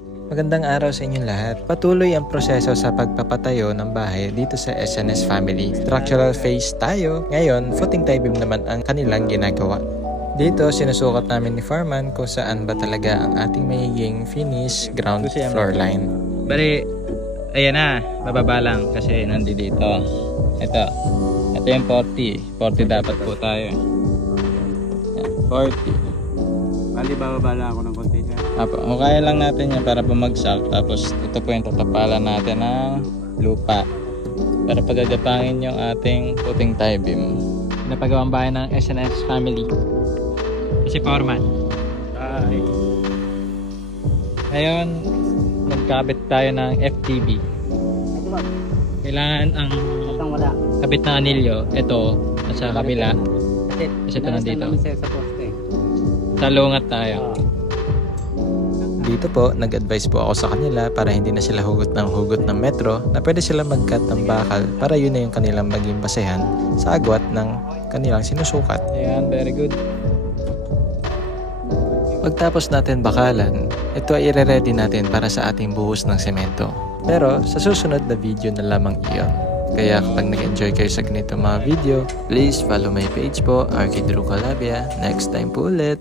Magandang araw sa inyong lahat. Patuloy ang proseso sa pagpapatayo ng bahay dito sa SNS Family. Structural phase tayo. Ngayon, footing tie beam naman ang kanilang ginagawa. Dito, sinusukat namin ni Foreman kung saan ba talaga ang ating magiging finish ground floor line. Bali, ayan na, bababa lang kasi nandito. Ito yung 40. 40 dapat po tayo. 40. Bali, bababa lang ako ng konti siya. Apo, kaya lang natin yan para bumagsak. Tapos ito po yung tatapalan natin ng lupa para pagagapangin yung ating footing tie beam. Napagawang bahay ng SNS Family. Kasi Powerman. Ay. Ngayon, nagkabit tayo ng FTB. Ito ba? Kailangan ang Itong wala. kabit ng anilyo. Ito, nasa kabila. Kasi ito nandito. Sa poste. Salungat tayo. Dito po, nag-advise po ako sa kanila para hindi na sila hugot ng metro na pwede sila mag-cut ng bakal para yun na yung kanilang maging basehan sa agwat ng kanilang sinusukat. Ayan, very good. Pagtapos natin bakalan, ito ay i-ready natin para sa ating buhos ng semento. Pero sa susunod na video na lamang iyon. Kaya kapag nag-enjoy kayo sa ganito mga video, please follow my page po, RK Drew Calabia. Next time po ulit!